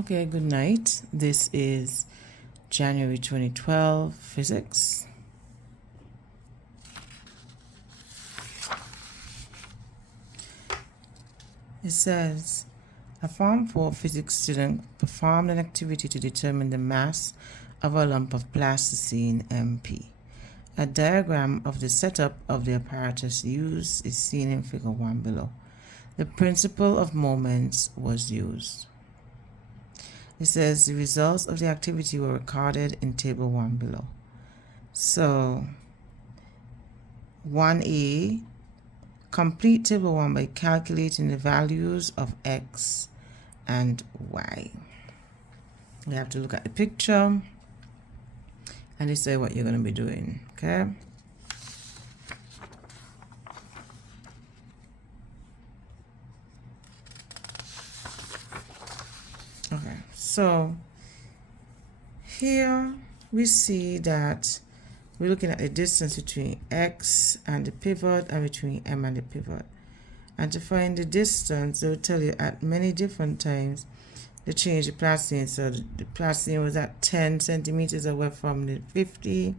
Okay, good night. This is January 2012 physics. It says a Form 4 physics student performed an activity to determine the mass of a lump of plasticine MP. A diagram of the setup of the apparatus used is seen in figure 1 below. The principle of moments was used. It says the results of the activity were recorded in table 1 below. So 1A, complete table 1 by calculating the values of x and y. You have to look at the picture and decide what you're going to be doing, okay? Okay, so here we see that we're looking at the distance between x and the pivot and between m and the pivot. And to find the distance, they will tell you at many different times they change the plasticine. So the plasticine was at 10 centimeters away from the 50,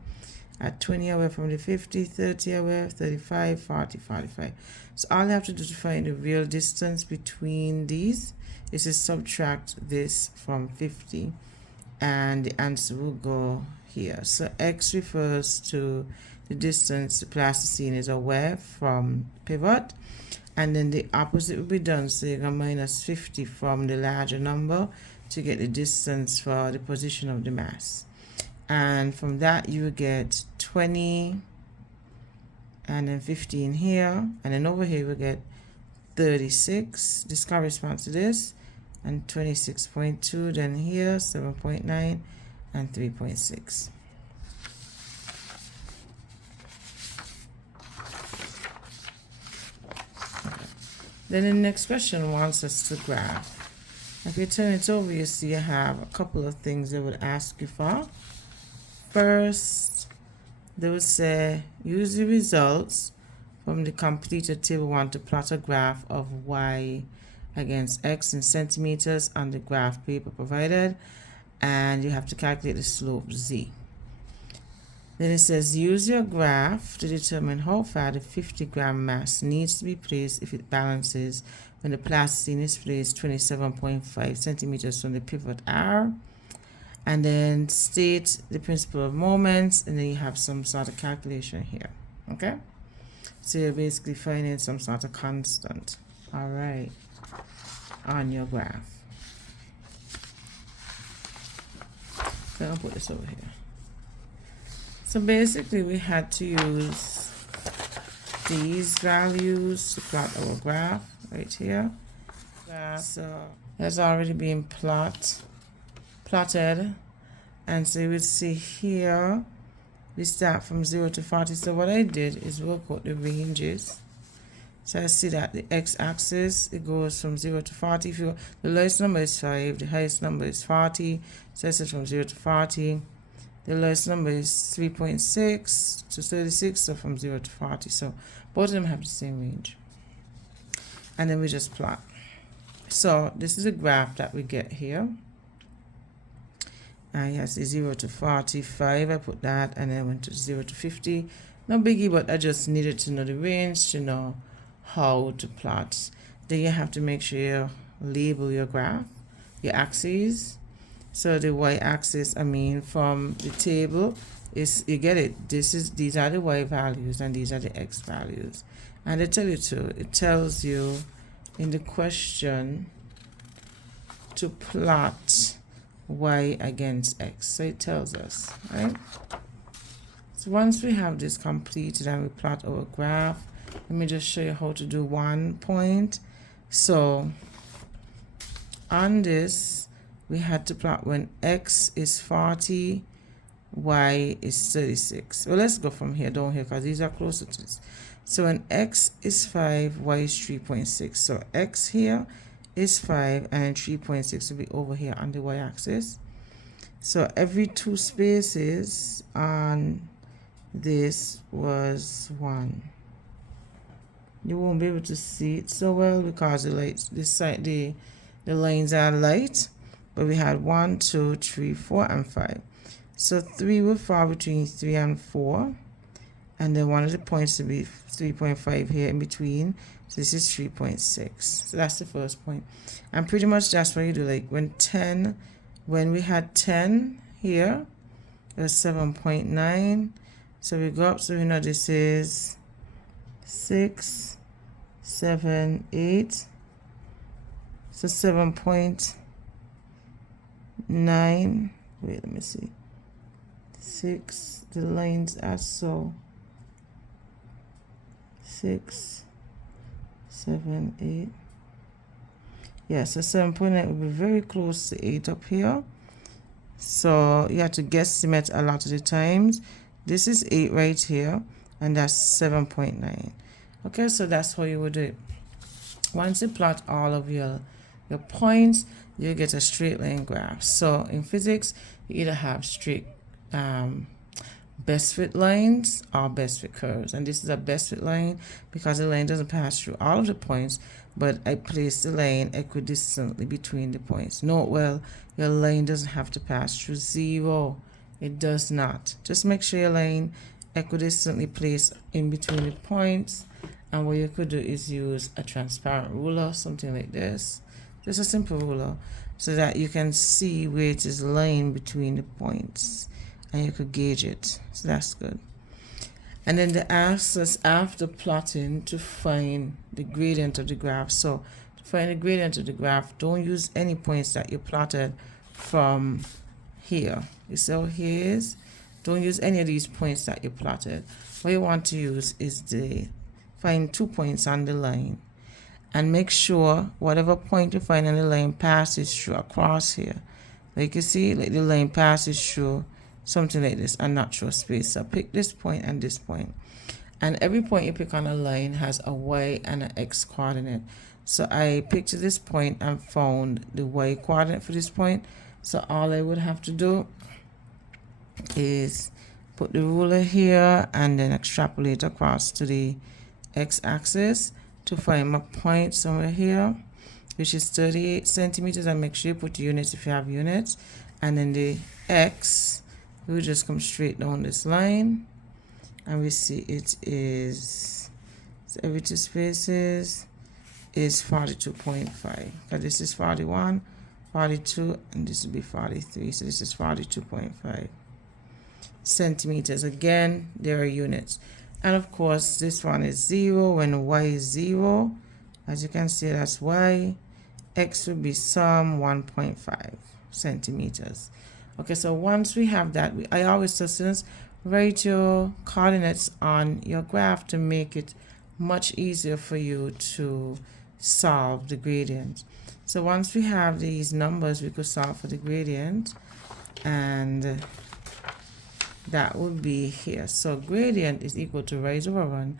at 20 away from the 50, 30 away, 35, 40, 45. So all you have to do to find the real distance between these is to subtract this from 50, and the answer will go here. So x refers to the distance the plasticine is away from pivot, and then the opposite will be done. So you're going to minus 50 from the larger number to get the distance for the position of the mass. And from that you will get 20 and then 15 here, and then over here we get 36. This corresponds to this, and 26.2, then here 7.9 and 3.6. Then the next question wants us to graph. If you turn it over, you see you have a couple of things they would ask you for. First, they would say use the results from the completed table 1 to plot a graph of y against x in centimeters on the graph paper provided, and you have to calculate the slope z. Then it says use your graph to determine how far the 50-gram mass needs to be placed if it balances when the plasticine is placed 27.5 centimeters from the pivot R, and then state the principle of moments, and then you have some sort of calculation here. Okay, so you're basically finding some sort of constant, all right, on your graph. So I'll put this over here. So basically we had to use these values to plot our graph right here. So that's already been plotted, and so you would see here we start from 0 to 40. So what I did is work out the ranges. So I see that the x-axis, it goes from 0 to 40. If the lowest number is 5, the highest number is 40. So I said from 0 to 40. The lowest number is 3.6 to 36, so from 0 to 40. So both of them have the same range. And then we just plot. So this is a graph that we get here. And yes, 0 to 45, I put that, and then went to 0 to 50. No biggie, but I just needed to know the range to know how to plot. Then you have to make sure you label your graph, your axes. So the y-axis, from the table, is, you get it. These are the y values and these are the x values. And they tell you to. It tells you in the question to plot y against x. So it tells us, right? So once we have this completed and we plot our graph, let me just show you how to do 1 point. So on this, we had to plot when x is 40, y is 36. Well, let's go from here down here because these are closer to this. So when x is 5, y is 3.6. So x here is 5 and 3.6 will be over here on the y-axis. So every 2 spaces on this was 1. You won't be able to see it so well because the lights, the lines are light. but we had 1, 2, 3, 4, and 5. So 3 will fall between 3 and 4, and then one of the points to be 3.5 here in between. So this is 3.6. So that's the first point. And pretty much that's what you do. Like when we had 10 here, it was 7.9. So we go up, so we know this is 6, 7, 8. So 7.9. Wait, let me see. 6. The lines are so 6, 7, 8. Yeah, so 7.9 will be very close to 8 up here. So you have to guesstimate a lot of the times. This is 8 right here, and that's 7.9. Okay, so that's how you would do it. Once you plot all of your points, you get a straight line graph. So in physics, you either have straight best fit lines or best fit curves, and this is a best fit line because the line doesn't pass through all of the points, but I place the line equidistantly between the points. Note well, your line doesn't have to pass through 0. It does not. Just make sure your line equidistantly placed in between the points, and what you could do is use a transparent ruler, something like this, just a simple ruler, so that you can see where it is lying between the points, and you could gauge it. So that's good. And then they ask us after plotting to find the gradient of the graph. So to find the gradient of the graph, don't use any points that you plotted from here. You see how here is? Don't use any of these points that you plotted. What you want to use is find 2 points on the line, and make sure whatever point you find on the line passes through across here. Like you see, like the line passes through something like this, a natural space. So pick this point and this point, and every point you pick on a line has a y and an x coordinate. So I picked this point and found the y coordinate for this point. So all I would have to do is put the ruler here and then extrapolate across to the x-axis to find my point somewhere here, which is 38 centimeters, and make sure you put units if you have units. And then the x, we'll just come straight down this line, and we see it is, so every 2 spaces is 42.5, because this is 41, 42, and this will be 43, so this is 42.5 centimeters. Again, there are units. And of course, this one is 0 when y is 0. As you can see, that's y. X will be some 1.5 centimeters. Okay, so once we have that, I always tell students, write your coordinates on your graph to make it much easier for you to solve the gradient. So once we have these numbers, we could solve for the gradient, and that would be here. So gradient is equal to rise over run,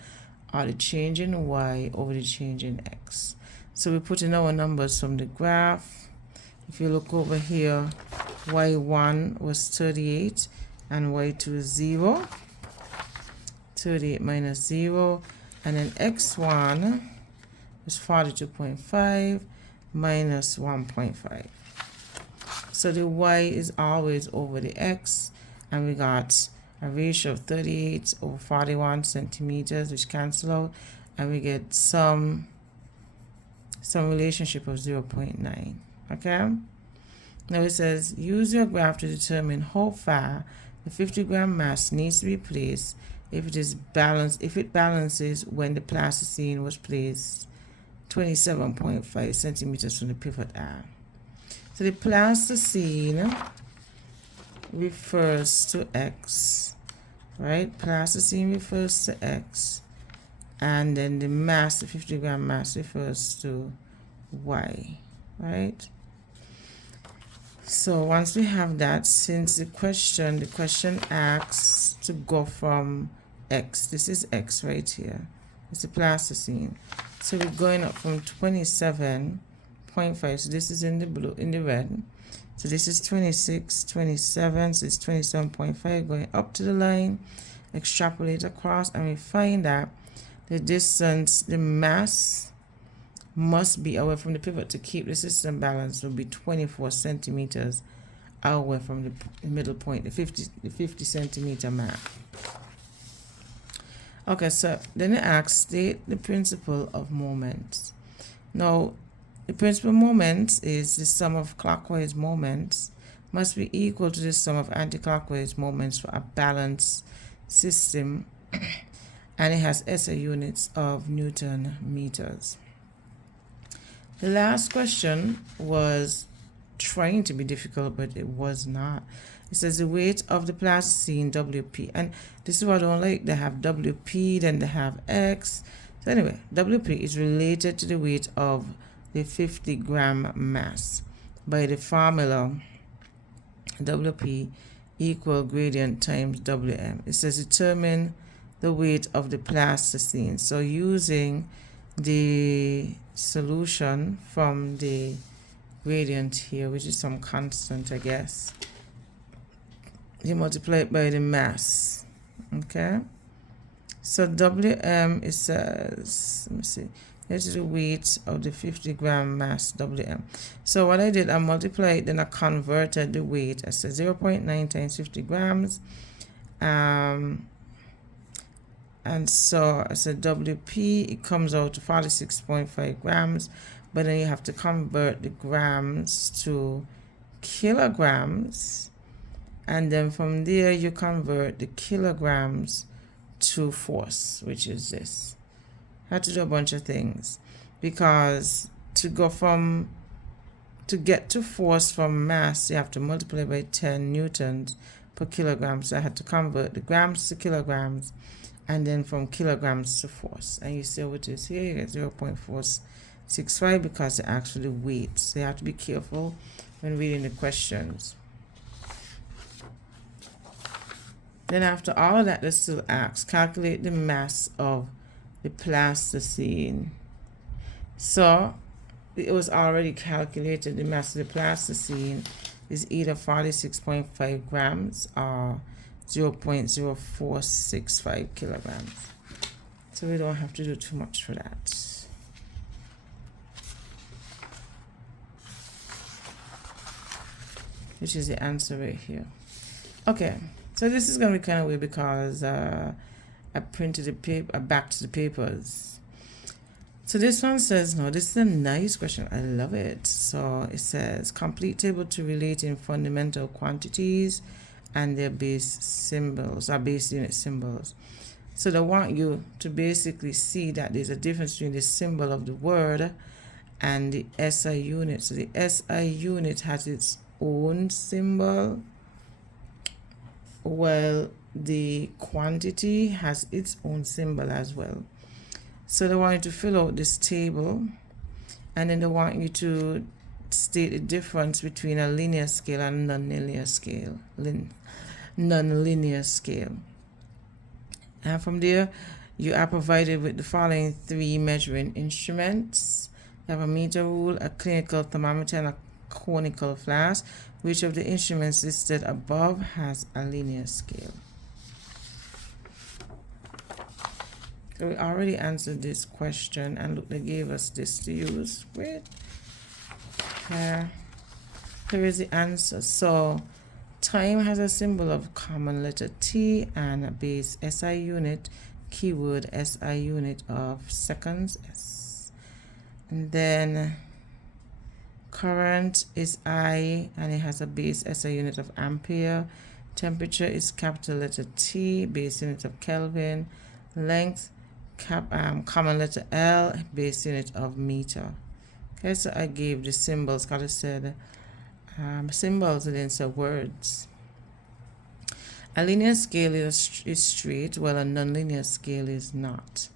or the change in y over the change in x. So we put in our numbers from the graph. If you look over here, y1 was 38 and y2 is 0. 38 minus 0. And then x1 is 42.5 minus 1.5. So the y is always over the x, and we got a ratio of 38 over 41 centimeters, which cancel out, and we get some relationship of 0.9. Okay, now it says use your graph to determine how far the 50-gram mass needs to be placed if it balances when the plasticine was placed 27.5 centimeters from the pivot R. So the plasticine refers to x, right? Plasticine refers to x, and then the mass, the 50-gram mass, refers to y, right? So once we have that, since the question asks to go from x, this is x right here, it's the plasticine. So we're going up from 27.5, so this is in the blue, in the red. So this is 26, 27, so it's 27.5 going up to the line, extrapolate across, and we find that the distance, the mass must be away from the pivot to keep the system balanced will be 24 centimeters away from the middle point, the 50 centimeter mark. Okay, so then it asks, state the principle of moments. Now, the principal moments is the sum of clockwise moments must be equal to the sum of anti-clockwise moments for a balanced system, and it has SI units of Newton meters. The last question was trying to be difficult, but it was not. It says the weight of the plasticine WP, and this is what I don't like. They have WP, then they have X. So anyway, WP is related to the weight of the 50-gram mass by the formula WP equal gradient times Wm. It says determine the weight of the plasticine. So using the solution from the gradient here, which is some constant, I guess, you multiply it by the mass. Okay, so Wm, it says, let me see, this is the weight of the 50-gram mass Wm. So what I did, I multiplied, then I converted the weight. I said 0.9 times 50 grams. And so I said WP, it comes out to 46.5 grams. But then you have to convert the grams to kilograms. And then from there, you convert the kilograms to force, which is this. I had to do a bunch of things because to get to force from mass, you have to multiply by 10 newtons per kilogram. So I had to convert the grams to kilograms, and then from kilograms to force. And you see what it is here, you get 0.465 because it's actually weight. So you have to be careful when reading the questions. Then after all of that, they still asks, calculate the mass of the plasticine. So it was already calculated. The mass of the plasticine is either 46.5 grams or 0.0465 kilograms. So we don't have to do too much for that. Which is the answer right here. Okay, so this is going to be kind of weird because I printed the paper, I backed the papers. So this one says, no, this is a nice question. I love it. So it says, complete table to relating fundamental quantities and their base symbols, or base unit symbols. So they want you to basically see that there's a difference between the symbol of the word and the SI unit. So the SI unit has its own symbol, while the quantity has its own symbol as well. So they want you to fill out this table, and then they want you to state the difference between a linear scale and non-linear scale. Non-linear scale. And from there, you are provided with the following 3 measuring instruments. You have a meter rule, a clinical thermometer, and a conical flask. Which of the instruments listed above has a linear scale? So we already answered this question, and look, they gave us this to use with. Here is the answer. So time has a symbol of common letter T and a base SI unit, keyword SI unit of seconds S. And then current is I, and it has a base SI unit of ampere. Temperature is capital letter T, base unit of Kelvin. Length, common letter L, base unit of meter. Okay, so I gave the symbols because I said symbols, and then said words. A linear scale is straight, while a nonlinear scale is not.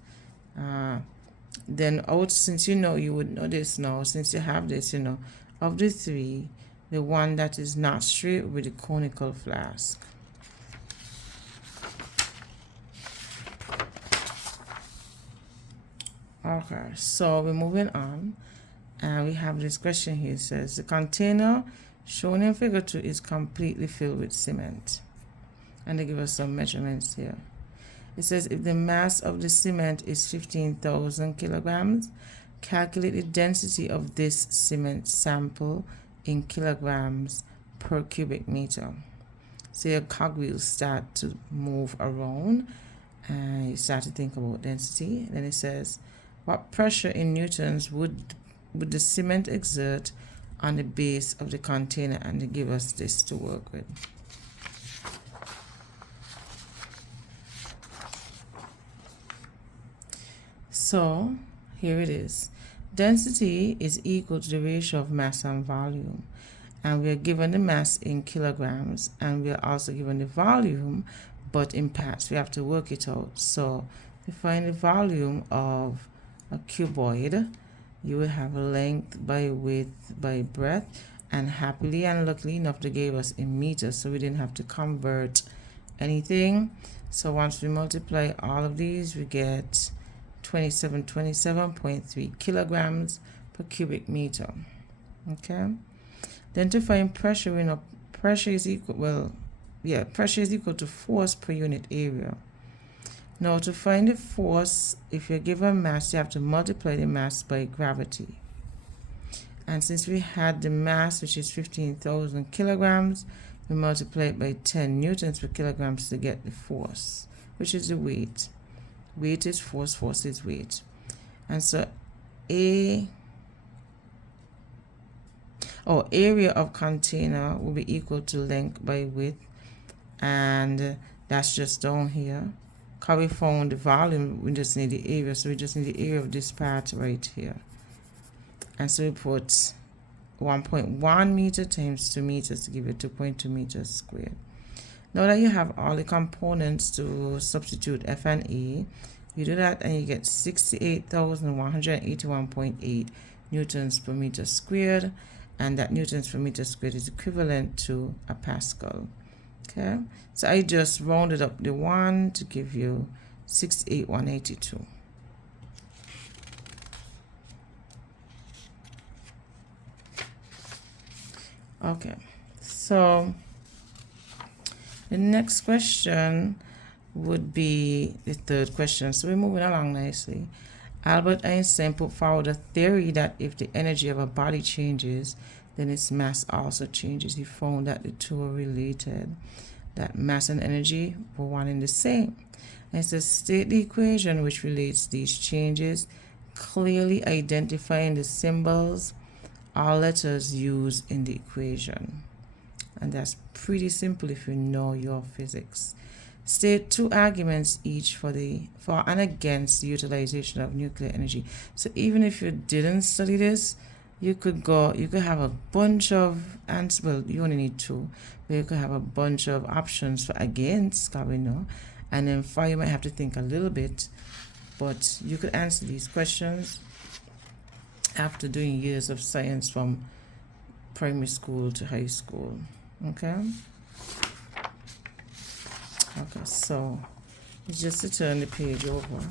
Then since you know, you would know this now, since you have this, you know, of the 3, the one that is not straight with the conical flask. Okay, so we're moving on, and we have this question here. It says the container shown in figure 2 is completely filled with cement, and they give us some measurements here. It says if the mass of the cement is 15,000 kilograms, Calculate the density of this cement sample in kilograms per cubic meter. So your cogwheels start to move around and you start to think about density. Then it says, what pressure in newtons would the cement exert on the base of the container? And they give us this to work with. So here it is. Density is equal to the ratio of mass and volume. And we are given the mass in kilograms, and we are also given the volume, but in parts. We have to work it out. So to find the volume of a cuboid, you will have length by width by breadth, and happily and luckily enough they gave us in meters, so we didn't have to convert anything. So once we multiply all of these, we get 27.3 kilograms per cubic meter. Okay, then to find pressure, we know pressure is equal to force per unit area. Now to find the force, if you're given mass, you have to multiply the mass by gravity. And since we had the mass, which is 15,000 kilograms, we multiply it by 10 newtons per kilograms to get the force, which is the weight. Weight is force, force is weight. And so area of container will be equal to length by width, and that's just down here. Because we found the volume, we just need the area, so we just need the area of this part right here. And so we put 1.1 meter times 2 meters to give you 2.2 meters squared. Now that you have all the components to substitute F and A, you do that and you get 68,181.8 newtons per meter squared, and that newtons per meter squared is equivalent to a Pascal. Okay, so I just rounded up the 1 to give you 68,182. Okay, so the next question would be the third question. So we're moving along nicely. Albert Einstein put forward a theory that if the energy of a body changes, then its mass also changes. He found that the two are related, that mass and energy were one and the same. And it says, state the equation which relates these changes, clearly identifying the symbols or letters used in the equation. And that's pretty simple if you know your physics. State two arguments each for and against the utilization of nuclear energy. So even if you didn't study this, you could have a bunch of answers. Well, you only need two, but you could have a bunch of options for against, we know. And then for you might have to think a little bit, but you could answer these questions after doing years of science from primary school to high school. Okay, so it's just to turn the page over.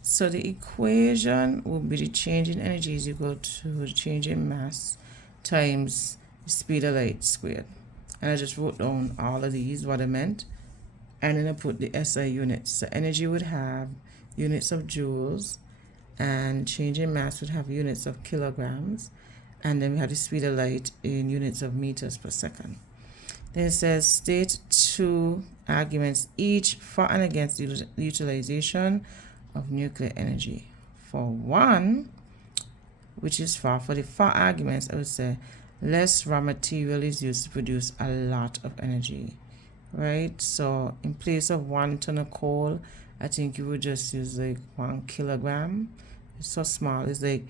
So the equation will be the change in energy is equal to the change in mass times the speed of light squared. And I just wrote down all of these, what I meant, and then I put the SI units. So energy would have units of joules, and change in mass would have units of kilograms, and then we have the speed of light in units of meters per second. Then it says state two arguments each for and against the utilization of nuclear energy. For one, which is for the four arguments, I would say less raw material is used to produce a lot of energy, right? So in place of 1 ton of coal, I think you would just use like 1 kilogram. It's so small. It's like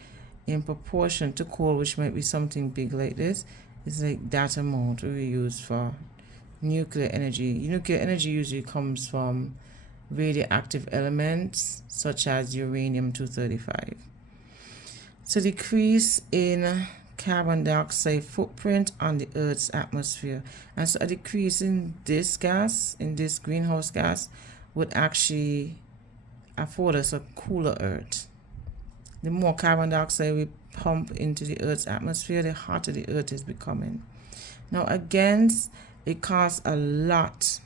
in proportion to coal, which might be something big like this. It's like that amount we use for nuclear energy. Nuclear energy usually comes from radioactive elements such as uranium-235. So decrease in carbon dioxide footprint on the Earth's atmosphere. And so a decrease in this gas, in this greenhouse gas, would actually afford us a cooler Earth. The more carbon dioxide we pump into the Earth's atmosphere, the hotter the Earth is becoming. Now against, it costs a lot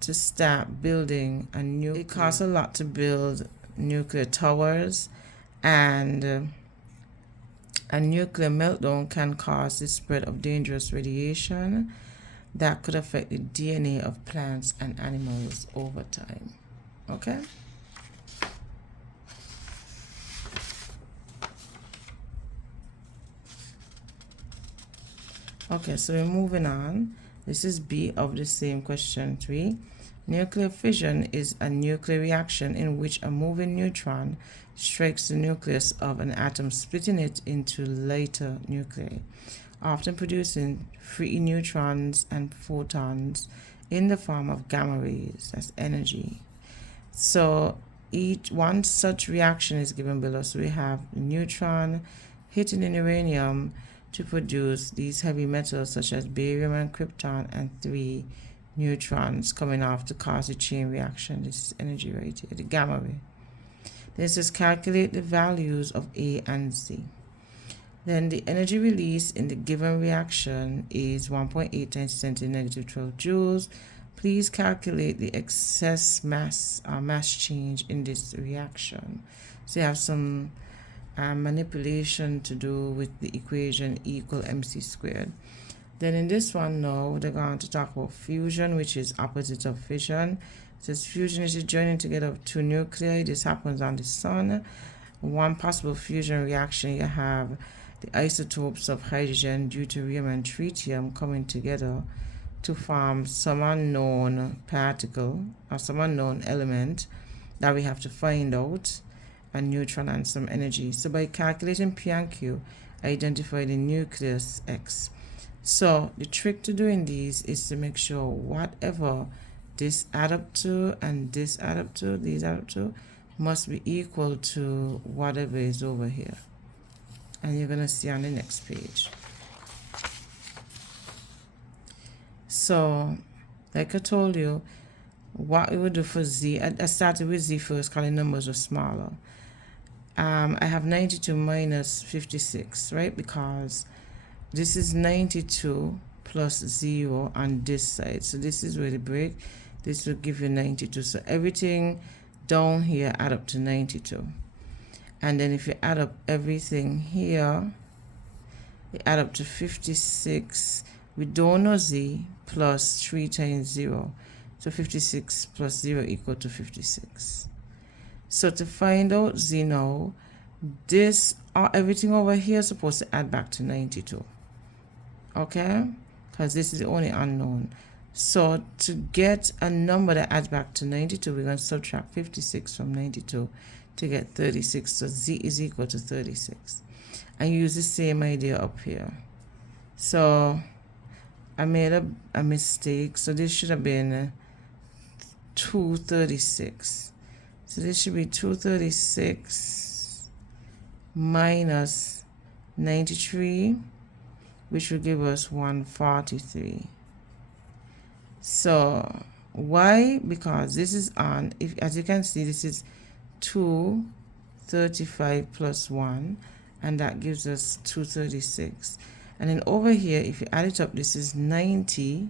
to start building it costs a lot to build nuclear towers And a nuclear meltdown can cause the spread of dangerous radiation that could affect the DNA of plants and animals over time. Okay? Okay, so we're moving on. This is B of the same question 3. Nuclear fission is a nuclear reaction in which a moving neutron strikes the nucleus of an atom, splitting it into lighter nuclei, often producing free neutrons and photons in the form of gamma rays. That's energy. So each one such reaction is given below. So we have a neutron hitting in uranium to produce these heavy metals such as barium and krypton, and 3 neutrons coming off to cause a chain reaction. This is energy right here, the gamma ray. This is calculate the values of A and Z. Then the energy release in the given reaction is 1.8 times 10 to the negative 12 joules. Please calculate the excess mass change in this reaction. So you have some manipulation to do with the equation E equal mc squared. Then in this one now, they're going to talk about fusion, which is opposite of fission. It says fusion is the joining together of 2 nuclei. This happens on the sun. One possible fusion reaction, you have the isotopes of hydrogen, deuterium, and tritium coming together to form some unknown particle or some unknown element that we have to find out, a neutron and some energy. So by calculating P and Q, identify the nucleus X. So the trick to doing these is to make sure whatever this add up to and this add up to, these add up to, must be equal to whatever is over here. And you're going to see on the next page. So, like I told you, what we would do for Z, I started with Z first because the numbers were smaller. I have 92 minus 56, right? Because this is 92 plus 0 on this side. So this is where the break. This will give you 92. So everything down here add up to 92. And then if you add up everything here, you add up to 56. We don't know Z plus 3 times 0. So 56 plus 0 equal to 56. So to find out Z now, this everything over here is supposed to add back to 92. Okay? Because this is the only unknown. So to get a number that adds back to 92, we're going to subtract 56 from 92 to get 36. So Z is equal to 36. And use the same idea up here. So I made a mistake. So this should have been 236. So this should be 236 minus 93, which will give us 143. So why? Because this is on, if as you can see, this is 235 plus 1, and that gives us 236. And then over here, if you add it up, this is 90.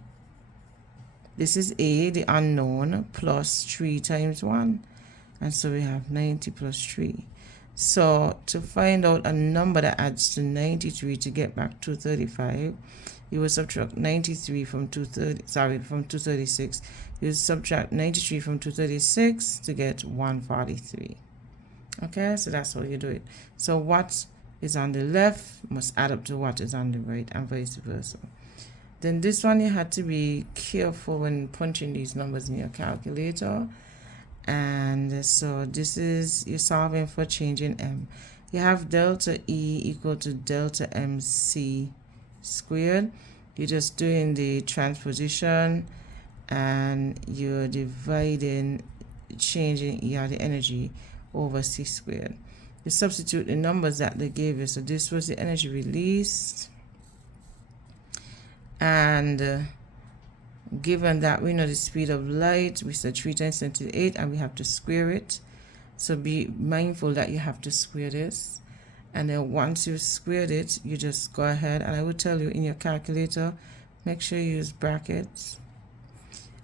This is A, the unknown, plus 3 times 1. And so we have 90 plus 3. So to find out a number that adds to 93 to get back 235, you will subtract 93 from 236. You subtract 93 from 236 to get 143. Okay, so that's how you do it. So what is on the left must add up to what is on the right, and vice versa. Then this one, you had to be careful when punching these numbers in your calculator. And so this is, you're solving for changing M. You have delta E equal to delta MC squared. You're just doing the transposition and you're dividing, changing the energy over C squared. You substitute the numbers that they gave you. So this was the energy released. And given that we know the speed of light, we said 3 times 10 to the 8, and we have to square it. So be mindful that you have to square this. And then once you've squared it, you just go ahead, and I will tell you in your calculator, make sure you use brackets.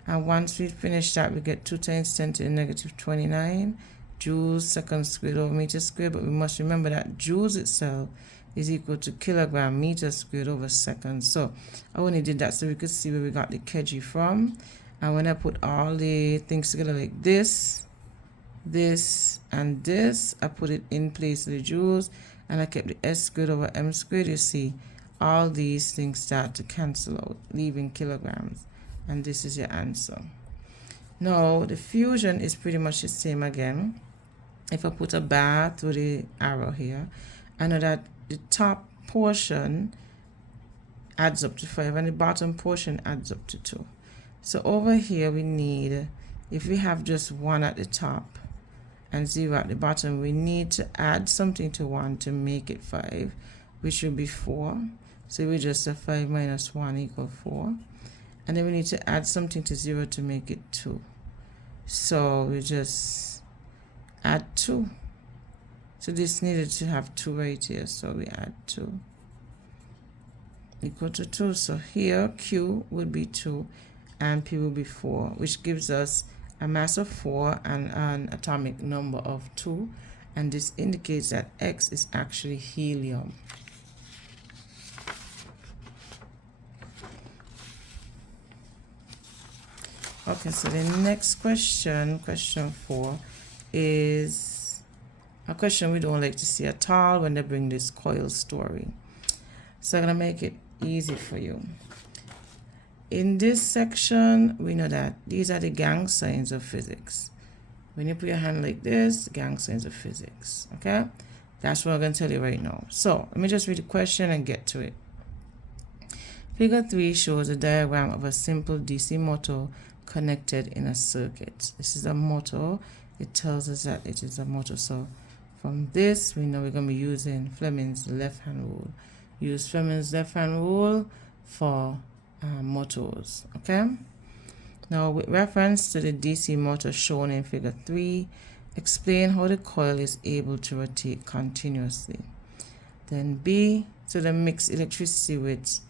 And once we finish that, we get 2 times 10 to the negative 29 joules second squared over meter squared, but we must remember that joules itself is equal to kilogram meter squared over second. So I only did that so we could see where we got the kg from. And when I put all the things together like this, and this, I put it in place of the joules, and I kept the s squared over m squared. You see all these things start to cancel out, leaving kilograms, and this is your answer. Now the fusion is pretty much the same again. If I put a bar through the arrow here, I know that the top portion adds up to 5 and the bottom portion adds up to 2. So over here we need, if we have just 1 at the top and 0 at the bottom, we need to add something to 1 to make it 5, which will be 4. So we just have 5 minus 1 equals 4. And then we need to add something to 0 to make it 2. So we just add 2. So this needed to have 2 right here. So we add 2 equal to 2. So here Q would be 2 and P will be 4, which gives us a mass of 4 and an atomic number of 2. And this indicates that X is actually helium. Okay, so the next question, question 4, is a question we don't like to see at all when they bring this coil story. So I'm going to make it easy for you. In this section, we know that these are the gang signs of physics. When you put your hand like this, gang signs of physics, okay? That's what I'm going to tell you right now. So let me just read the question and get to it. Figure 3 shows a diagram of a simple DC motor connected in a circuit. This is a motor. It tells us that it is a motor. So from this, we know we're going to be using Fleming's left-hand rule. Use Fleming's left-hand rule for motors, okay? Now, with reference to the DC motor shown in figure 3, explain how the coil is able to rotate continuously. Then B, so the mix electricity with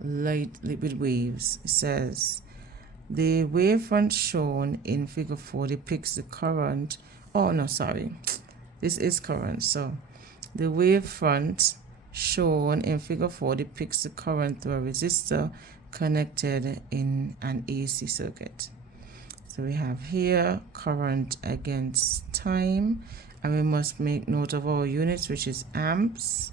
liquid waves. It says, the wavefront shown in figure 4 depicts the current. Oh, no, sorry. This is current. So the wavefront shown in figure 4 depicts the current through a resistor connected in an AC circuit. So we have here current against time, and we must make note of our units, which is amps.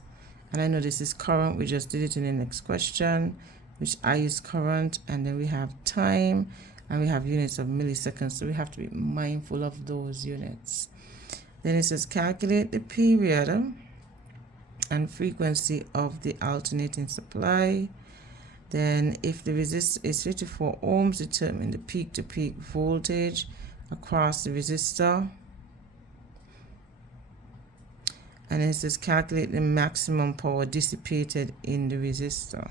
And I know this is current, we just did it in the next question, which I use current, and then we have time, and we have units of milliseconds, so we have to be mindful of those units. Then it says calculate the period and frequency of the alternating supply. Then if the resistor is 54 ohms, determine the peak-to-peak voltage across the resistor. And then it says calculate the maximum power dissipated in the resistor.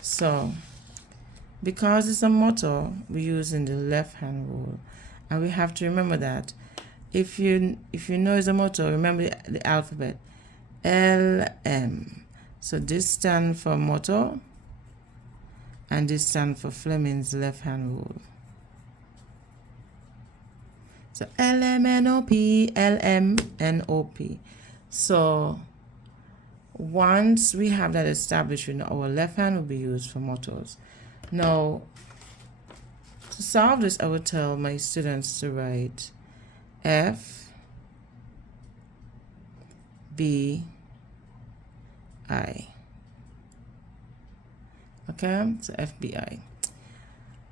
So because it's a motor, we're using the left-hand rule, and we have to remember that if you know it's a motor, remember the alphabet LM. So this stands for motor, and this stands for Fleming's left-hand rule. So LMNOP, LMNOP. So once we have that established, we know our left hand will be used for motors. Now, to solve this, I would tell my students to write F, B, I. Okay, so FBI.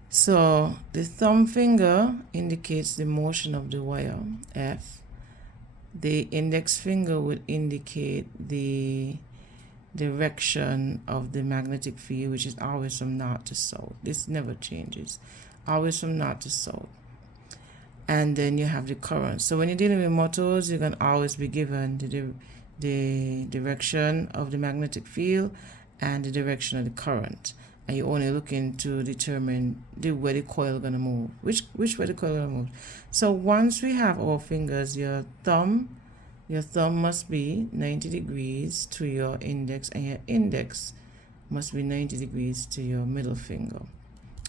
So the thumb finger indicates the motion of the wire, F. The index finger would indicate the direction of the magnetic field, which is always from north to south. This never changes, always from north to south. And then you have the current. So when you're dealing with motors, you're going to always be given the direction of the magnetic field and the direction of the current. And you're only looking to determine where the coil is going to move, which way the coil is going to move. So once we have our fingers, your thumb your thumb must be 90 degrees to your index, and your index must be 90 degrees to your middle finger.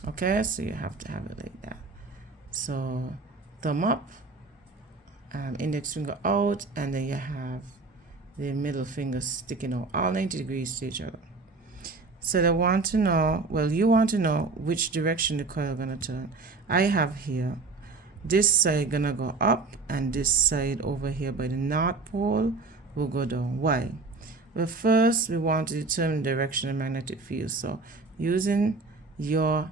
Okay, so you have to have it like that. So thumb up, index finger out, and then you have the middle finger sticking out, all 90 degrees to each other. So they want to know, well, you want to know which direction the coil gonna turn. I have here this side gonna go up, and this side over here by the North Pole will go down. Why? Well, first we want to determine the direction of the magnetic field. So using your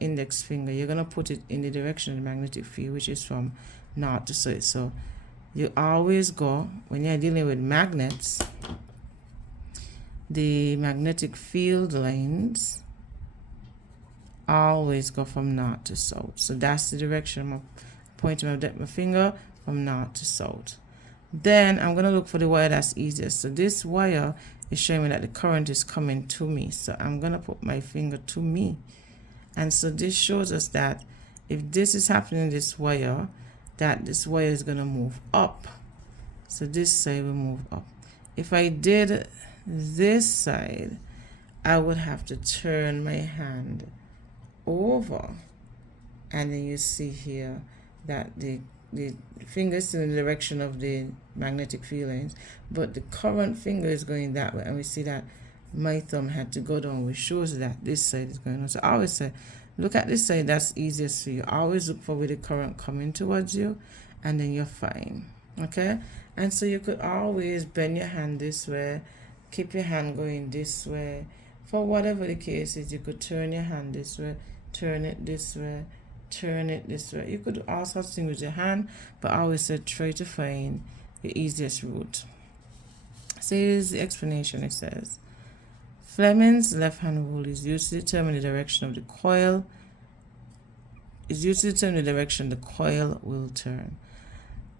index finger, you're gonna put it in the direction of the magnetic field, which is from north to south. So you always go, when you're dealing with magnets, the magnetic field lines always go from north to south. So that's the direction I'm pointing my finger from north to south. Then I'm going to look for the wire that's easiest. So this wire is showing me that the current is coming to me. So I'm going to put my finger to me. And so this shows us that if this is happening in this wire, that this wire is going to move up. So this side will move up. If I did this side, I would have to turn my hand over, and then you see here that the finger is in the direction of the magnetic field lines, but the current finger is going that way, and we see that my thumb had to go down, which shows that this side is going on. So I always say, look at this side that's easiest for you. Always look for where the current coming towards you, and then you're fine. Okay? And so you could always bend your hand this way, keep your hand going this way. For whatever the case is, you could turn your hand this way, turn it this way, turn it this way. You could do all sorts of things with your hand, but I always said try to find the easiest route. So here's the explanation. It says, Fleming's left-hand rule is used to determine the direction of the coil. The coil will turn.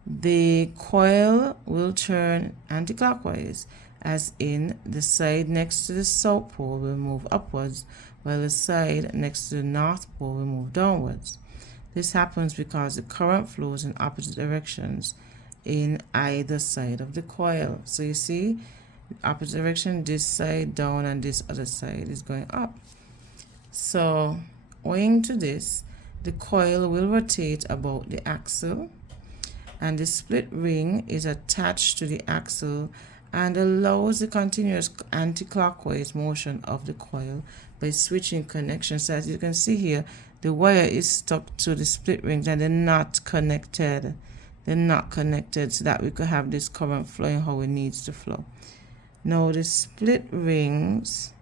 The coil will turn anticlockwise, as in the side next to the south pole will move upwards, while the side next to the north pole will move downwards. This happens because the current flows in opposite directions in either side of the coil. So you see, opposite direction, this side down and this other side is going up. So owing to this, the coil will rotate about the axle, and the split ring is attached to the axle and allows the continuous anti-clockwise motion of the coil by switching connections. So as you can see here, the wire is stuck to the split rings and they're not connected. They're not connected so that we could have this current flowing how it needs to flow. Now the split rings,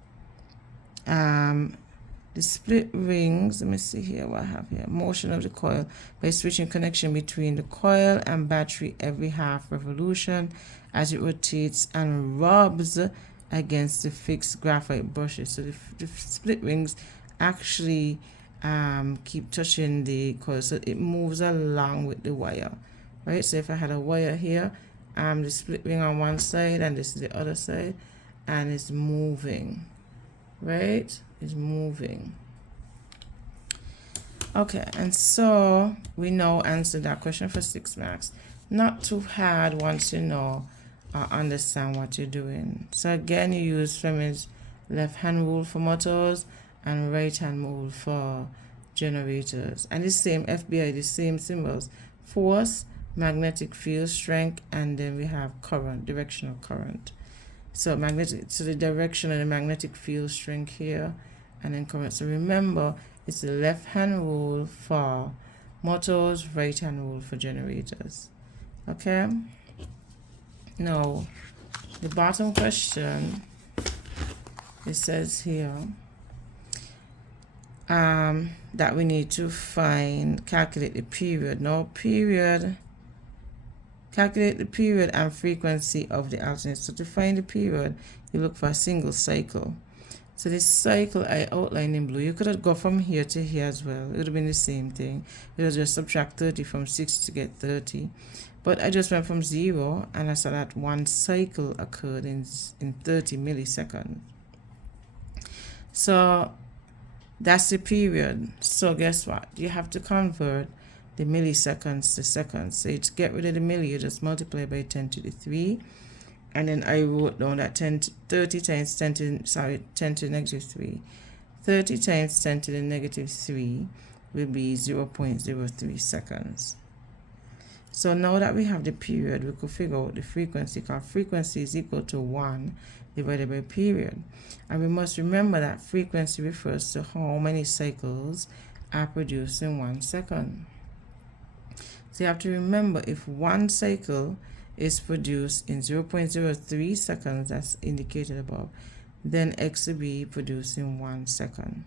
let me see here what I have here. Motion of the coil by switching connection between the coil and battery every half revolution as it rotates and rubs against the fixed graphite brushes. So the split rings actually keep touching the coil, so it moves along with the wire, right? So if I had a wire here, the split ring on one side and this is the other side, and it's moving, right? It's moving. Okay, and so we now answered that question for 6 marks. Not too hard once you know or understand what you're doing. So again, you use Fleming's left-hand rule for motors and right-hand rule for generators. And the same FBI, the same symbols: force, magnetic field strength, and then we have current, directional current. So the direction of the magnetic field strength here, and then current. So remember, it's the left-hand rule for motors, right-hand rule for generators. Okay? Now, the bottom question, it says here that we need to calculate the period. Now, calculate the period and frequency of the alternator. So to find the period, you look for a single cycle. So this cycle I outlined in blue, you could have gone from here to here as well. It would have been the same thing. You would just subtract 30 from 60 to get 30. But I just went from 0 and I saw that one cycle occurred in 30 milliseconds. So that's the period. So guess what? You have to convert the milliseconds to seconds. So to get rid of the milli, you just multiply by 10 to the 3. And then I wrote down that 30 times 10 to, 10 to the negative 3. 30 times 10 to the negative 3 will be 0.03 seconds. So now that we have the period, we could figure out the frequency, because frequency is equal to 1 divided by period. And we must remember that frequency refers to how many cycles are produced in 1 second. So you have to remember, if 1 cycle is produced in 0.03 seconds, that's indicated above, then X will be produced in 1 second.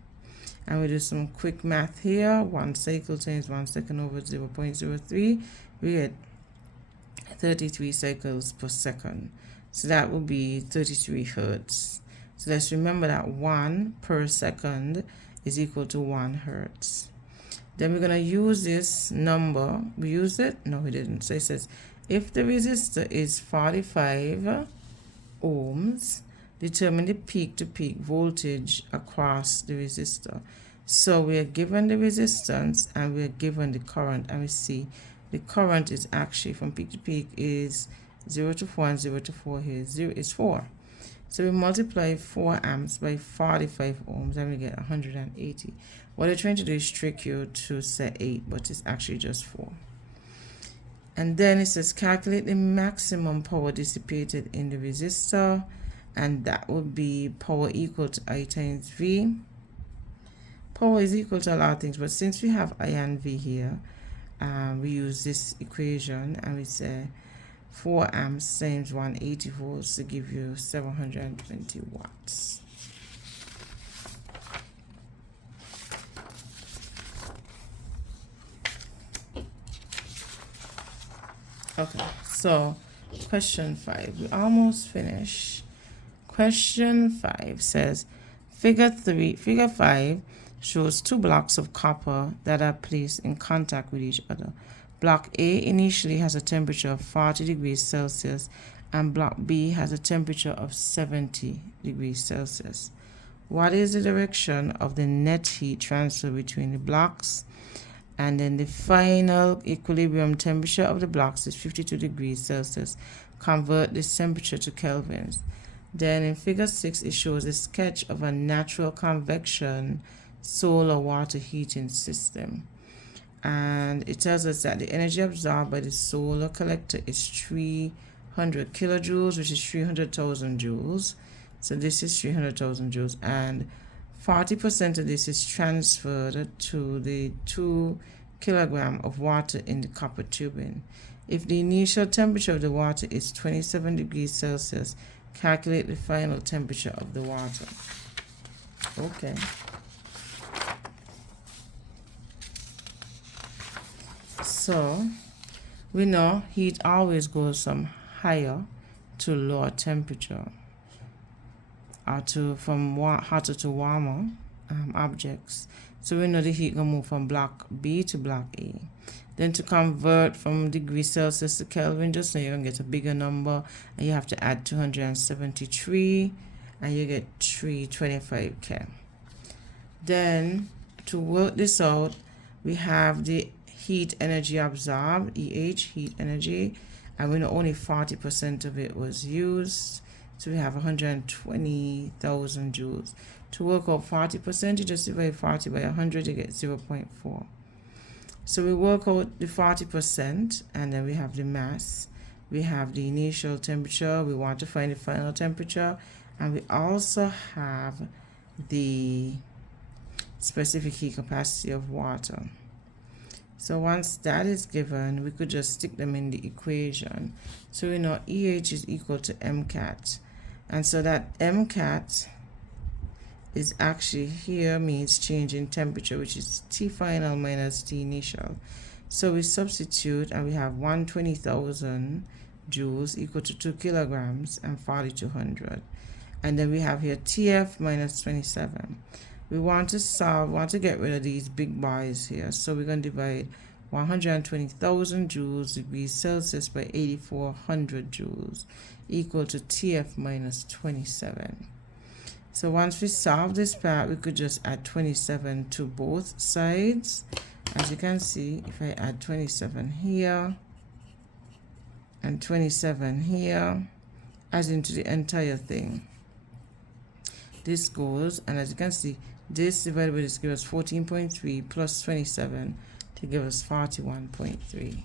And we do some quick math here. 1 cycle times 1 second over 0.03, we get 33 cycles per second. So that will be 33 hertz. So let's remember that 1 per second is equal to 1 hertz. Then we're going to use this number. We used it? No, we didn't. So it says, if the resistor is 45 ohms, determine the peak-to-peak voltage across the resistor. So we are given the resistance and we are given the current, and we see the current is actually from peak to peak is 0 to 4, and 0 to 4 here. 0 is 4. So we multiply 4 amps by 45 ohms and we get 180. What they're trying to do is trick you to say 8, but it's actually just 4. And then it says calculate the maximum power dissipated in the resistor, and that would be power equal to I times V. Power is equal to a lot of things, but since we have I and V here, we use this equation and we say 4 amps times 180 volts to give you 720 watts. Okay, so question 5. We almost finished. Question 5 says, Figure 5 shows 2 blocks of copper that are placed in contact with each other. Block A initially has a temperature of 40 degrees Celsius and block B has a temperature of 70 degrees Celsius. What is the direction of the net heat transfer between the blocks? And then the final equilibrium temperature of the blocks is 52 degrees Celsius. Convert this temperature to kelvins. Then in figure 6, it shows a sketch of a natural convection solar water heating system. And it tells us that the energy absorbed by the solar collector is 300 kilojoules, which is 300,000 joules. So this is 300,000 joules. And 40% of this is transferred to the 2 kilogram of water in the copper tubing. If the initial temperature of the water is 27 degrees Celsius, calculate the final temperature of the water. Okay. So we know heat always goes from higher to lower temperature, or from hotter to warmer objects. So we know the heat gonna move from block B to block A. Then to convert from degrees Celsius to Kelvin, just know you're gonna get a bigger number, and you have to add 273, and you get 325K. Then to work this out, we have the heat energy absorbed, EH, heat energy, and we know only 40% of it was used. So we have 120,000 joules. To work out 40%, you just divide 40 by 100, you get 0.4. So we work out the 40%, and then we have the mass. We have the initial temperature. We want to find the final temperature. And we also have the specific heat capacity of water. So once that is given, we could just stick them in the equation. So we know EH is equal to MCAT. And so that MCAT is actually here means change in temperature, which is T final minus T initial. So we substitute and we have 120,000 joules equal to 2 kilograms and 4,200. And then we have here TF minus 27. We want to get rid of these big bars here. So we're going to divide 120,000 joules degrees Celsius by 8,400 joules equal to TF minus 27. So once we solve this part, we could just add 27 to both sides, As you can see, if I add 27 here and 27 here, as into the entire thing, this goes, and as you can see, this divided by this gives us 14.3 plus 27 to give us 41.3.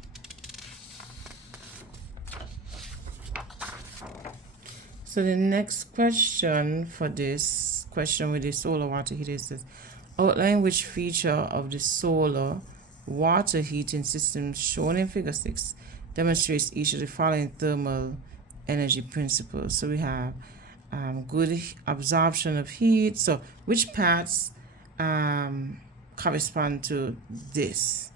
So the next question for this question with the solar water heater says, outline which feature of the solar water heating system shown in figure 6 demonstrates each of the following thermal energy principles. So we have good absorption of heat. So which parts correspond to this?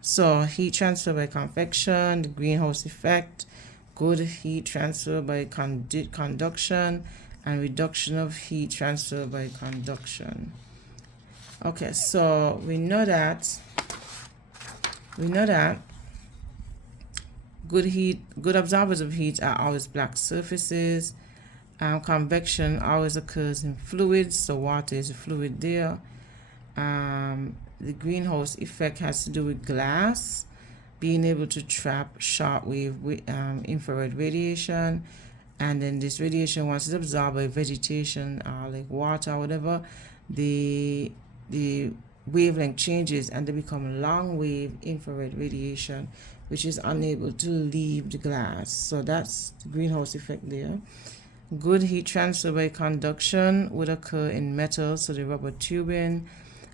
So heat transfer by convection, the greenhouse effect, good heat transfer by conduction, and reduction of heat transfer by conduction. Okay, so we know that good absorbers of heat are always black surfaces. Convection always occurs in fluids, so water is a fluid there. The greenhouse effect has to do with glass being able to trap shortwave infrared radiation, and then this radiation, once it's absorbed by vegetation like water or whatever, the wavelength changes and they become long wave infrared radiation, which is unable to leave the glass. So that's the greenhouse effect there. Good heat transfer by conduction would occur in metal, so the rubber tubing,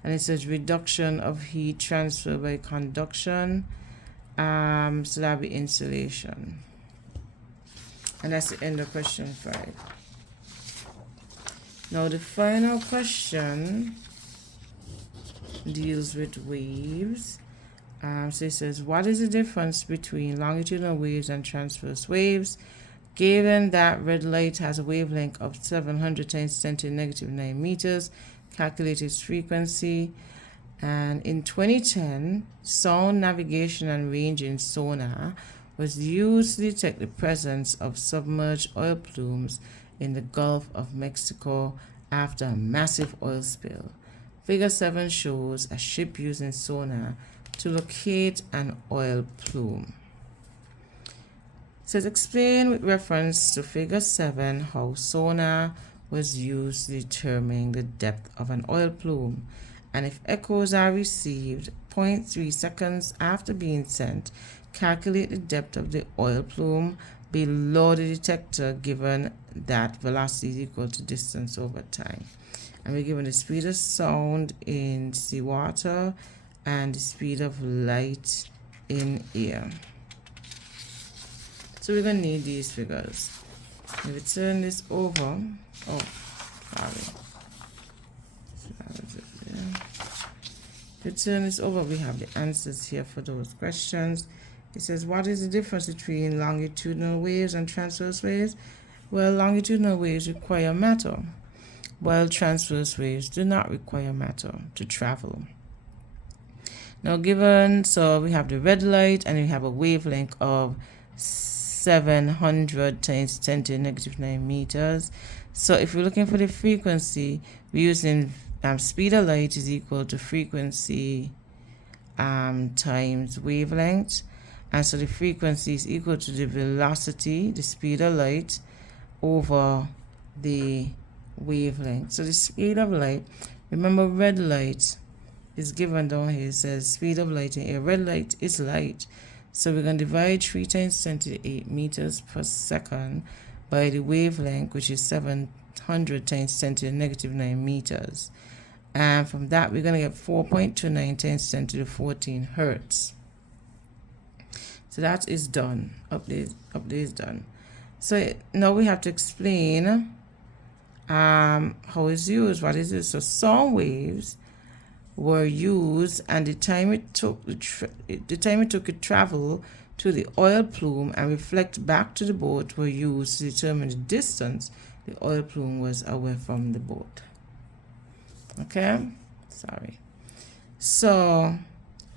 and it says reduction of heat transfer by conduction. So that'll be insulation. And that's the end of question 5. Now the final question deals with waves. So it says, what is the difference between longitudinal waves and transverse waves? Given that red light has a wavelength of 700 times 10 to the negative 9 meters, calculate its frequency. And in 2010, sound navigation and ranging sonar was used to detect the presence of submerged oil plumes in the Gulf of Mexico after a massive oil spill. Figure 7 shows a ship using sonar to locate an oil plume. It says, explain with reference to figure 7 how sonar was used to determine the depth of an oil plume, and if echoes are received 0.3 seconds after being sent, calculate the depth of the oil plume below the detector given that velocity is equal to distance over time. And we're given the speed of sound in seawater and the speed of light in air. So we're going to need these figures. If we turn this over, If we turn this over, we have the answers here for those questions. It says, what is the difference between longitudinal waves and transverse waves? Well, longitudinal waves require matter, while transverse waves do not require matter to travel. Now so we have the red light, and we have a wavelength of 700 times 10 to the negative 9 meters. So if we're looking for the frequency, we're using speed of light is equal to frequency times wavelength. And so the frequency is equal to the velocity, the speed of light, over the wavelength. So the speed of light, remember red light is given down here. It says speed of light in air. Red light is light. So we're going to divide 3 times 10 to the 8 meters per second by the wavelength, which is 700 times 10 to the negative 9 meters. And from that, we're going to get 4.29 times 10 to the 14 hertz. So that is done. Update is done. So now we have to explain how it's used. What is it? So sound waves were used, and the time it took to travel to the oil plume and reflect back to the boat were used to determine the distance the oil plume was away from the boat. Okay, so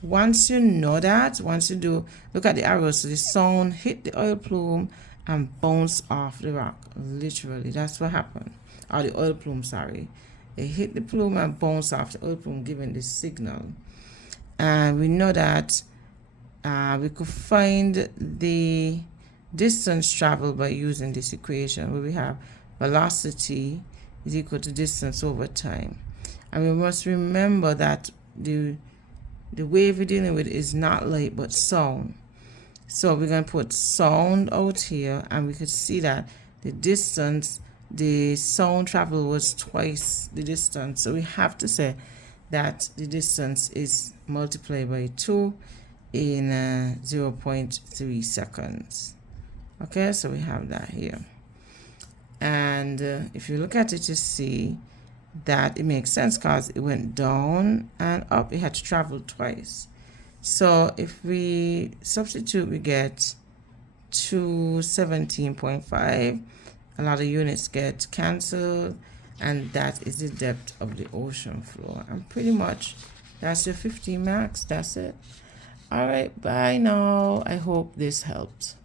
once you know that, once you do look at the arrows, so the sound hit the oil plume and bounce off the rock. Literally, that's what happened. Or the oil plume, sorry. It hit the plume and bounced off the oil plume, giving the signal. And we know that we could find the distance traveled by using this equation, where we have velocity is equal to distance over time. And we must remember that the wave we're dealing with is not light but sound. So we're going to put sound out here, and we could see that the distance the sound travel was twice the distance. So we have to say that the distance is multiplied by 2 in 0.3 seconds. Okay, so we have that here. And if you look at it, you see that it makes sense because it went down and up. It had to travel twice. So if we substitute, we get 217.5. A lot of units get cancelled, and that is the depth of the ocean floor. And pretty much that's your 15 marks. That's it. All right, bye now. I hope this helped.